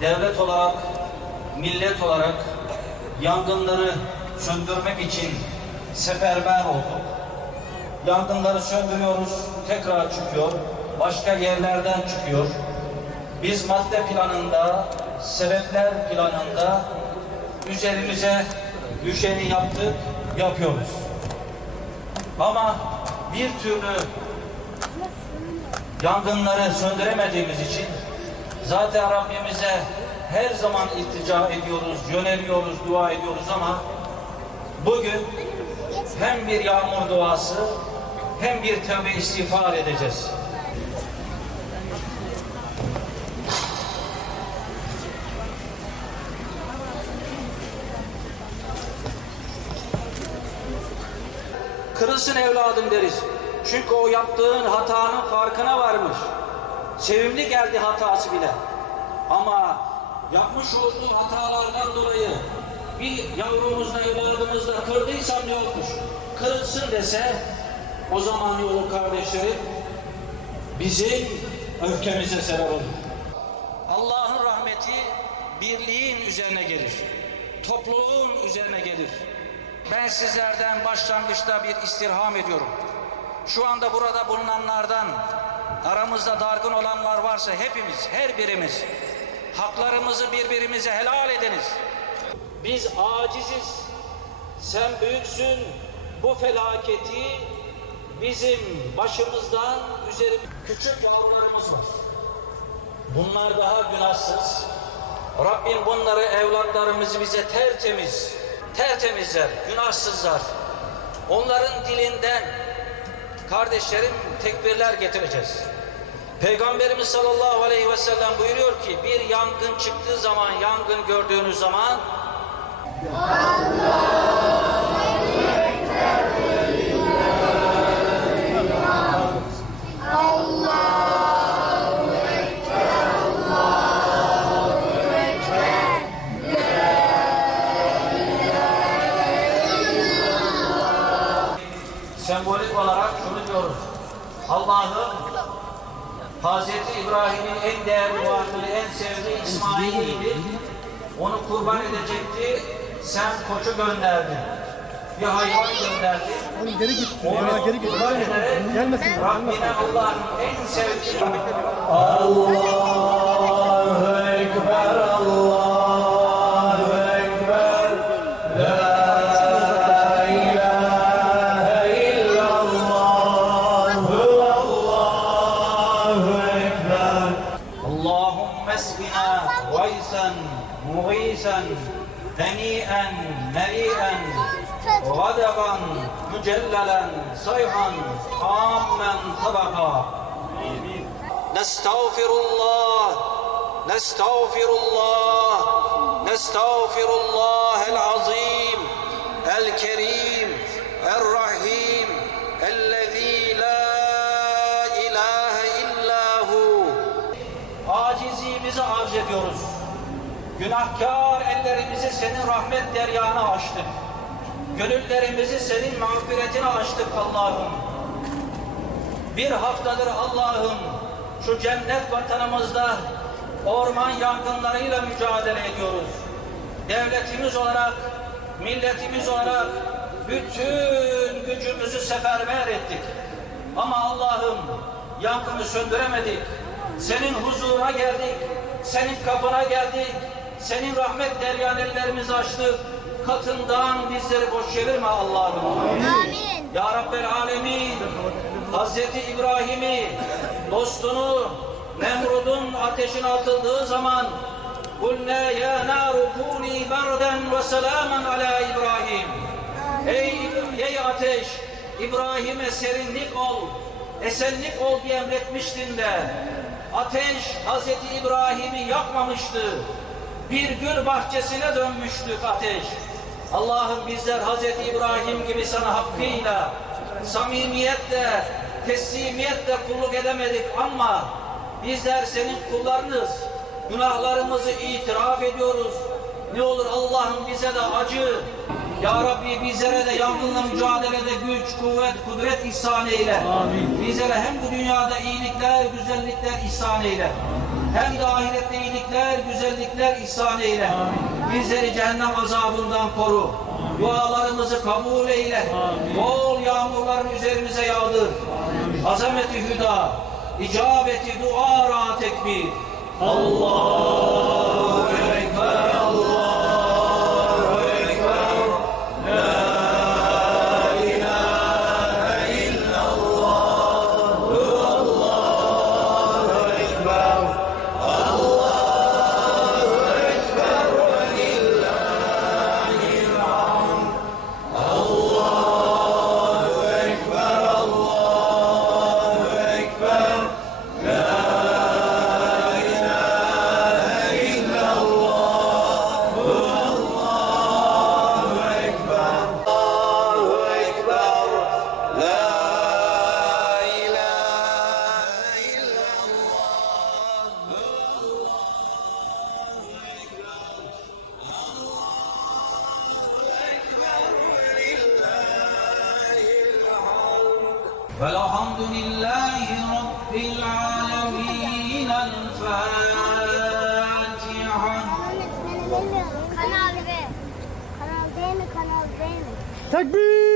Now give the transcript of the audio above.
devlet olarak, millet olarak yangınları söndürmek için seferber olduk. Yangınları söndürüyoruz, tekrar çıkıyor, başka yerlerden çıkıyor. Biz madde planında, sebepler planında üzerimize düşeni yaptık, yapıyoruz. Ama bir türlü yangınları söndüremediğimiz için zaten Rabbimize her zaman iltica ediyoruz, yöneliyoruz, dua ediyoruz ama bugün hem bir yağmur duası hem bir tövbe istiğfar edeceğiz. Kırılsın evladım deriz. Çünkü o yaptığın hatanın farkına varmış. Sevimli geldi hatası bile. Ama yapmış olduğu hatalardan dolayı bir yavrumuzla evladımızla kırdıysam ne olmuş? Kırılsın dese o zaman ne olur kardeşlerim? Bizim öfkemize sebep olur. Allah'ın rahmeti birliğin üzerine gelir. Topluluğun üzerine gelir. Ben sizlerden başlangıçta bir istirham ediyorum. Şu anda burada bulunanlardan aramızda dargın olanlar varsa hepimiz, her birimiz haklarımızı birbirimize helal ediniz. Biz aciziz. Sen büyüksün. Bu felaketi bizim başımızdan üzerimiz küçük yavrularımız var. Bunlar daha günahsız. Rabbim bunları evlatlarımızı bize tertemiz, tertemizler, günahsızlar. Onların dilinden kardeşlerim tekbirler getireceğiz. Peygamberimiz sallallahu aleyhi ve sellem buyuruyor ki bir yangın çıktığı zaman, yangın gördüğünüz zaman sembolik Allah'ım Hazreti İbrahim'in en değerli varlığı, en sevdiği İsmail'iydi. Onu kurban edecekti. Sen koçu gönderdin. Bir hayvan gönderdin. Oğlum geri git. Onu geri git. kurban ederek Gelmesin. Rabbine Allah'ın en sevdiği Allahu Ekber, Allahu Heniyen, meriyen, gadegan, mücellelen, sayhan, ammen tabaka. Nestağfirullah, nestağfirullah, nestağfirullah el azim, el kerim, el rahim, ellezî la ilahe illahu. Acizliğimizi arz ediyoruz. Günahkar ellerimizi senin rahmet deryana açtık. Gönüllerimizi senin mağfiretine açtık Allah'ım. Bir haftadır Allah'ım şu cennet vatanımızda orman yangınlarıyla mücadele ediyoruz. Devletimiz olarak, milletimiz olarak bütün gücümüzü seferber ettik. Ama Allah'ım yangını söndüremedik. Senin huzuruna geldik. Senin kapına geldik. Senin rahmet deryan ellerimizi açtık. Katından bizleri boş çevirme Allah'ım. Amin. Ya Rabbel Alemin Hazreti İbrahim'i dostunu Nemrud'un ateşine atıldığı zaman قُلْنَا يَا نَارُ كُونِي بَرْدًا وَسَلَامًا عَلَى İbrahim Ey, ey ateş İbrahim'e serinlik ol esenlik ol diye emretmiştin de ateş Hazreti İbrahim'i yakmamıştı bir gül bahçesine dönmüştük ateş Allah'ım bizler Hazreti İbrahim gibi sana hakkıyla, samimiyetle, teslimiyetle kulluk edemedik ama bizler senin kullarınız. Günahlarımızı itiraf ediyoruz. Ne olur Allah'ım bize de acı. Ya Rabbi bizlere de yangınla mücadelede güç, kuvvet, kudret ihsan eyle. Bizlere hem bu dünyada iyilikler, güzellikler ihsan eyle. hem de ahirette iyilikler, güzellikler ihsan eyle. Bizleri cehennem azabından koru. Dualarımızı kabul eyle. Bol yağmurların üzerimize yağdır. Azameti hüda, icabeti dua rahat tekbir. Allahu فالحمد لله رب العالمين الفاتحة تكبير